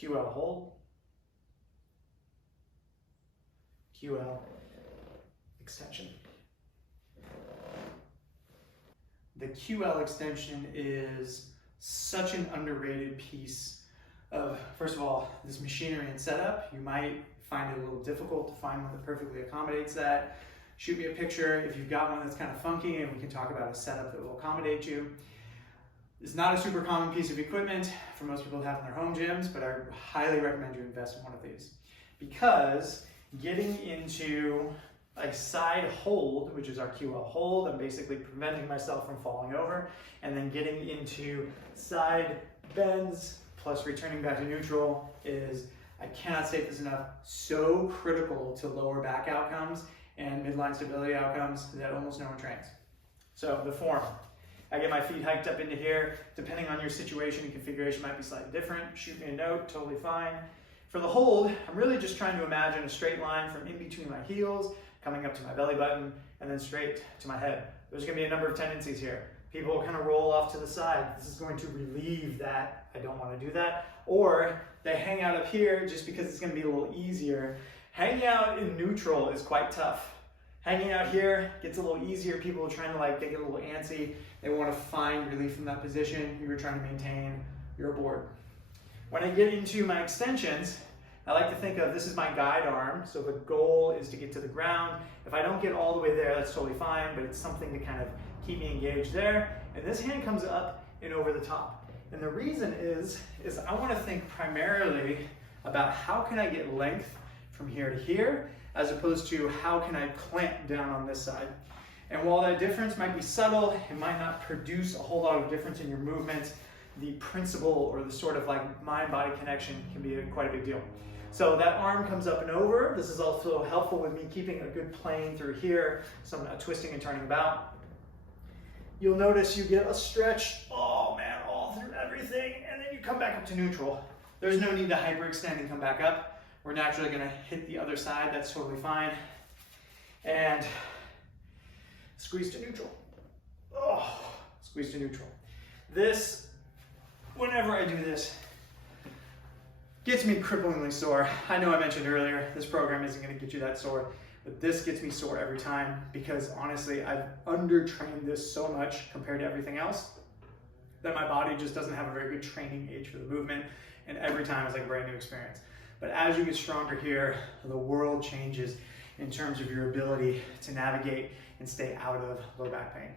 QL hold, QL extension. The QL extension is such an underrated piece of, first of all, this machinery and setup. You might find it a little difficult to find one that perfectly accommodates that. Shoot me a picture if you've got one that's kind of funky, and we can talk about a setup that will accommodate you. It's not a super common piece of equipment for most people to have in their home gyms, but I highly recommend you invest in one of these, because getting into a side hold, which is our QL hold, I'm basically preventing myself from falling over, and then getting into side bends plus returning back to neutral is, I cannot state this enough, so critical to lower back outcomes and midline stability outcomes that almost no one trains. So the form, I get my feet hiked up into here. Depending on your situation and configuration might be slightly different. Shoot me a note, totally fine. For the hold, I'm really just trying to imagine a straight line from in between my heels, coming up to my belly button, and then straight to my head. There's gonna be a number of tendencies here. People kind of roll off to the side. This is going to relieve that. I don't want to do that. Or they hang out up here just because it's going to be a little easier. Hanging out in neutral is quite tough. Hanging out here gets a little easier. People are trying to they get a little antsy. They want to find relief from that position. You're trying to maintain your board. When I get into my extensions, I like to think of this as my guide arm. So the goal is to get to the ground. If I don't get all the way there, that's totally fine, but it's something to kind of keep me engaged there. And this hand comes up and over the top. And the reason is I want to think primarily about how can I get length from here to here, as opposed to how can I clamp down on this side. And while that difference might be subtle, it might not produce a whole lot of difference in your movement, the principle or the sort of mind-body connection can be quite a big deal. So that arm comes up and over. This is also helpful with me keeping a good plane through here, so I'm not twisting and turning about. You'll notice you get a stretch, oh man, all through everything, and then you come back up to neutral. There's no need to hyperextend and come back up. We're naturally gonna hit the other side, that's totally fine. And squeeze to neutral. Oh, squeeze to neutral. This, whenever I do this, gets me cripplingly sore. I know I mentioned earlier, this program isn't gonna get you that sore, but this gets me sore every time because honestly, I've undertrained this so much compared to everything else that my body just doesn't have a very good training age for the movement, and every time it's like a brand new experience. But as you get stronger here, the world changes in terms of your ability to navigate and stay out of low back pain.